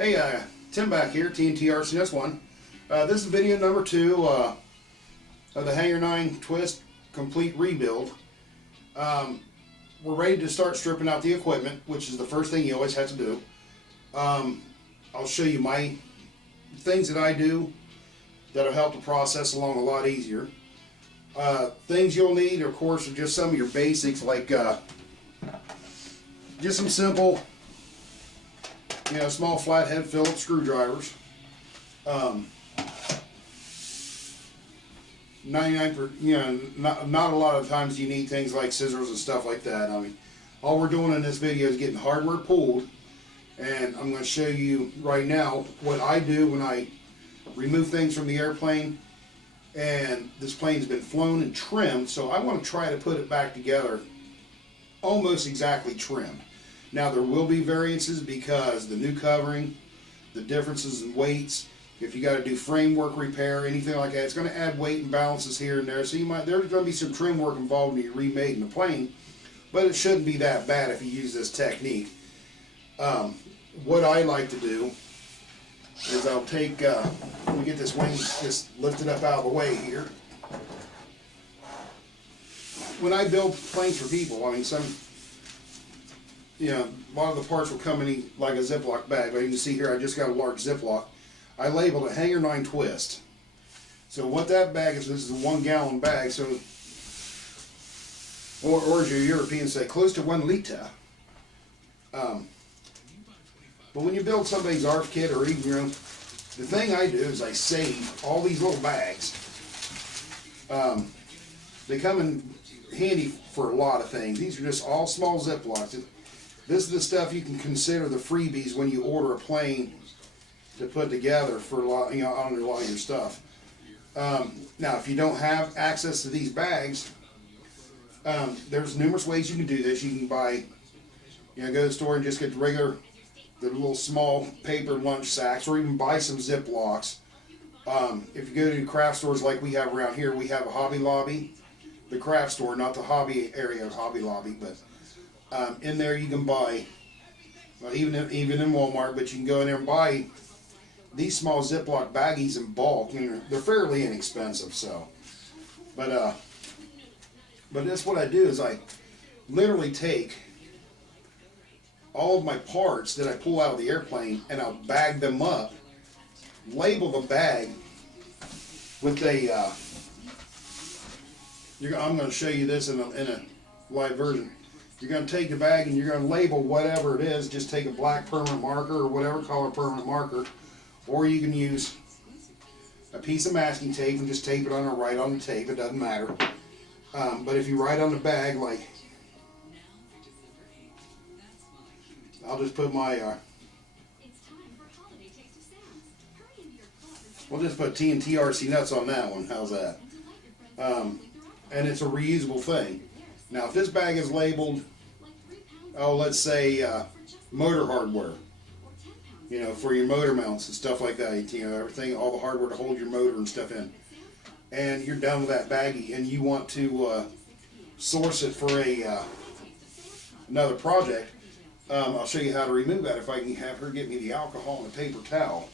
Hey, Tim back here, TNT RCS1. This is video number 2 of the Hanger 9 Twist Complete Rebuild. We're ready to start stripping out the equipment, which is the first thing you always have to do. I'll show you my things that I do that'll help the process along a lot easier. Things you'll need, of course, are just some of your basics, like just some simple, small flathead Phillips screwdrivers. 99%, not a lot of times you need things like scissors and stuff like that. I mean, all we're doing in this video is getting hardware pulled, and I'm going to show you right now what I do when I remove things from the airplane. And this plane's been flown and trimmed, so I want to try to put it back together almost exactly trimmed. Now there will be variances because the new covering, the differences in weights, if you got to do framework repair, anything like that, it's going to add weight and balances here and there. So there's going to be some trim work involved when you remade in the plane, but it shouldn't be that bad if you use this technique. What I like to do is I'll take, let me get this wing just lifted up out of the way here. When I build planes for people, I mean, a lot of the parts will come in like a Ziploc bag, but you can see here I just got a large Ziploc. I labeled it Hanger 9 Twist. So what that bag is, this is a 1 gallon bag, so, or as your Europeans say, close to 1 liter. But when you build somebody's ARF kit or even your own, the thing I do is I save all these little bags. They come in handy for a lot of things. These are just all small Ziplocs. This is the stuff you can consider the freebies when you order a plane to put together for a lot, on a lot of your stuff. Now, if you don't have access to these bags, there's numerous ways you can do this. You can buy, go to the store and just get the little small paper lunch sacks, or even buy some Ziplocs. If you go to craft stores like we have around here, we have a Hobby Lobby, the craft store, not the hobby area of Hobby Lobby, but in there you can buy, well, even in Walmart, but you can go in there and buy these small Ziploc baggies in bulk. They're fairly inexpensive, so. But that's what I do is I literally take all of my parts that I pull out of the airplane and I'll bag them up, label the bag with a, I'm going to show you this in a live version. You're going to take the bag and you're going to label whatever it is. Just take a black permanent marker or whatever color permanent marker, or you can use a piece of masking tape and just tape it on or write on the tape. It doesn't matter. But if you write on the bag, like, I'll just put my, we'll just put TNT RC nuts on that one. How's that? And it's a reusable thing. Now, if this bag is labeled, let's say motor hardware, for your motor mounts and stuff like that, everything, all the hardware to hold your motor and stuff in, and you're done with that baggie and you want to source it for another project, I'll show you how to remove that if I can have her get me the alcohol and a paper towel.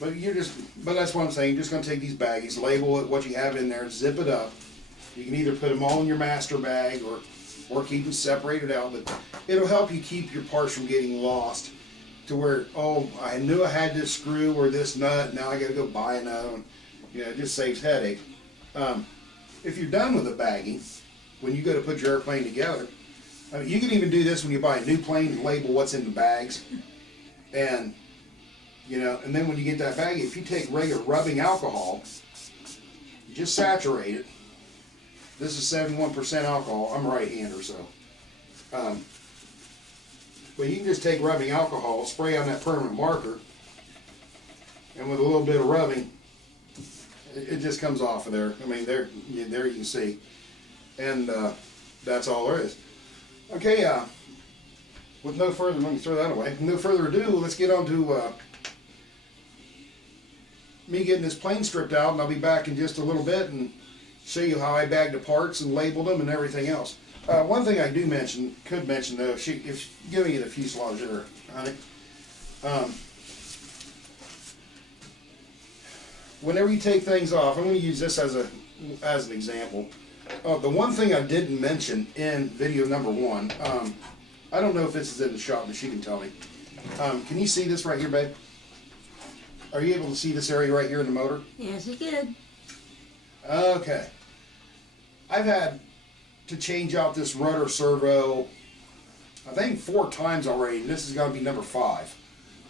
But that's what I'm saying. You're just going to take these baggies, label it, what you have in there, zip it up. You can either put them all in your master bag or keep them separated out, but it'll help you keep your parts from getting lost to where, I knew I had this screw or this nut, now I got to go buy another one. It just saves headache. If you're done with the bagging, when you go to put your airplane together, you can even do this when you buy a new plane and label what's in the bags. And, and then when you get that baggie, if you take regular rubbing alcohol, you just saturate it. This is 71% alcohol. I'm a right-hander, so. But you can just take rubbing alcohol, spray on that permanent marker, and with a little bit of rubbing, it just comes off of there. I mean, there you can see. And that's all there is. Okay, with no further, let me throw that away. No further ado, let's get on to me getting this plane stripped out, and I'll be back in just a little bit and show you how I bagged the parts and labeled them and everything else. One thing I could mention though, if you give me the fuselage there, honey. Whenever you take things off, I'm going to use this as an example. The one thing I didn't mention in video number 1, I don't know if this is in the shot, but she can tell me. Can you see this right here, babe? Are you able to see this area right here in the motor? Yes, it did. Okay. I've had to change out this rudder servo, I think 4 times already, and this is going to be number 5.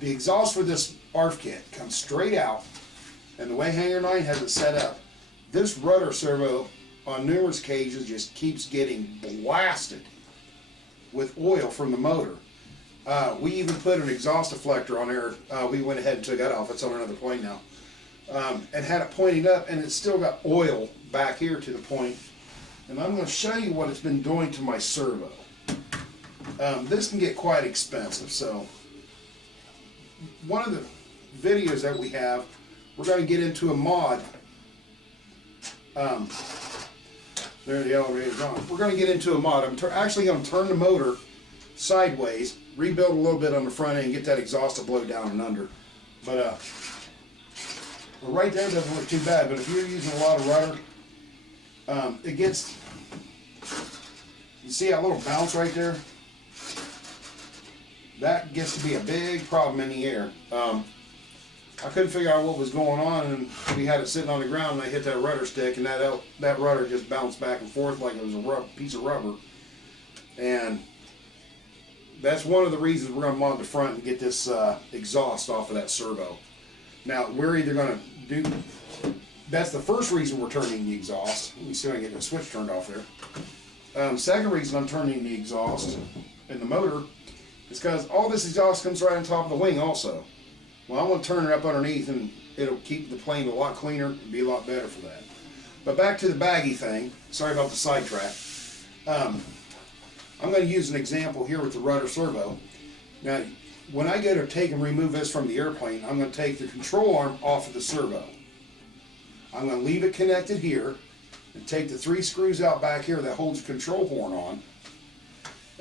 The exhaust for this ARF kit comes straight out, and the way Hangar 9 has it set up, this rudder servo on numerous occasions just keeps getting blasted with oil from the motor. We even put an exhaust deflector on there. We went ahead and took that off. It's on another plane now. And had it pointing up, and it's still got oil back here to the point. And I'm going to show you what it's been doing to my servo. This can get quite expensive. So one of the videos that we have, we're going to get into a mod. There the elevator's on. We're going to get into a mod. I'm actually going to turn the motor sideways, rebuild a little bit on the front end, and get that exhaust to blow down and under. But right there doesn't look too bad. But if you're using a lot of rudder, it gets. You see that little bounce right there? That gets to be a big problem in the air. I couldn't figure out what was going on, and we had it sitting on the ground, and I hit that rudder stick, and that rudder just bounced back and forth like it was a piece of rubber. And that's one of the reasons we're going to mod the front and get this exhaust off of that servo. Now, we're either going to do, that's the first reason we're turning the exhaust. Let me see if I can get the switch turned off there. Second reason I'm turning the exhaust in the motor is because all this exhaust comes right on top of the wing also. Well, I'm going to turn it up underneath, and it'll keep the plane a lot cleaner and be a lot better for that. But back to the baggy thing. Sorry about the sidetrack. I'm going to use an example here with the rudder servo. Now, when I go to take and remove this from the airplane, I'm going to take the control arm off of the servo. I'm going to leave it connected here and take the 3 screws out back here that holds the control horn on.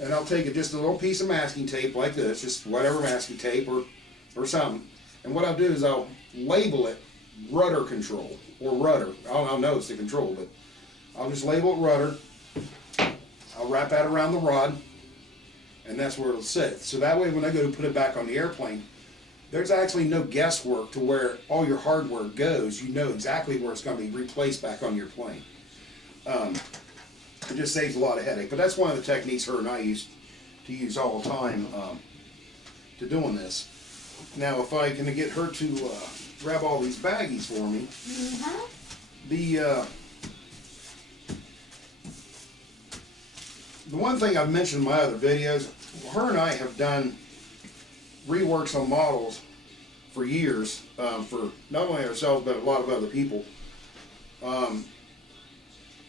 And I'll take just a little piece of masking tape like this, just whatever masking tape or something. And what I'll do is I'll label it rudder control or rudder. I'll know it's the control, but I'll just label it rudder. I'll wrap that around the rod, and that's where it'll sit. So that way when I go to put it back on the airplane, there's actually no guesswork to where all your hardware goes. You know exactly where it's going to be replaced back on your plane. It just saves a lot of headache. But that's one of the techniques her and I used to use all the time to doing this. Now, if I can get her to grab all these baggies for me, the one thing I've mentioned in my other videos, her and I have done reworks on models for years, for not only ourselves but a lot of other people.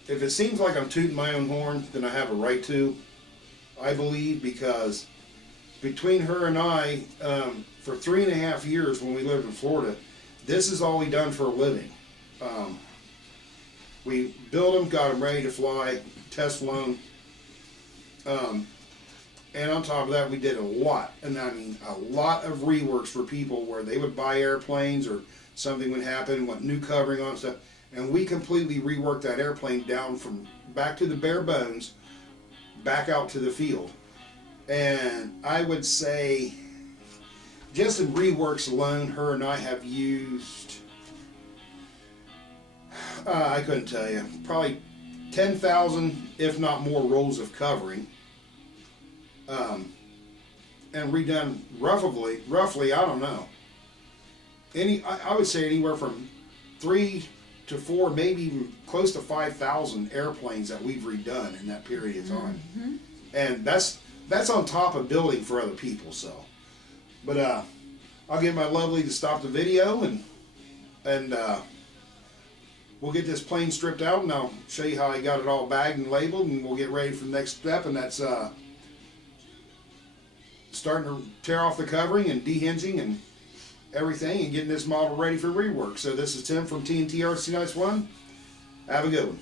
If it seems like I'm tooting my own horn, then I have a right to, I believe, because between her and I, for 3.5 years when we lived in Florida, this is all we done for a living. We built them, got them ready to fly, test flown, and on top of that, we did a lot, and I mean a lot of reworks for people where they would buy airplanes or something would happen, want new covering on stuff, and we completely reworked that airplane down from back to the bare bones, back out to the field. And I would say, just in reworks alone, her and I have used, I couldn't tell you, probably 10,000, if not more, rolls of covering. And redone roughly, I don't know. I would say anywhere from 3 to 4, maybe even close to 5,000 airplanes that we've redone in that period of time. Mm-hmm. And that's on top of building for other people. So, but I'll get my lovely to stop the video, and we'll get this plane stripped out, and I'll show you how I got it all bagged and labeled, and we'll get ready for the next step, and that's starting to tear off the covering and dehinging and everything and getting this model ready for rework. So this is Tim from TNT RC Nice One. Have a good one.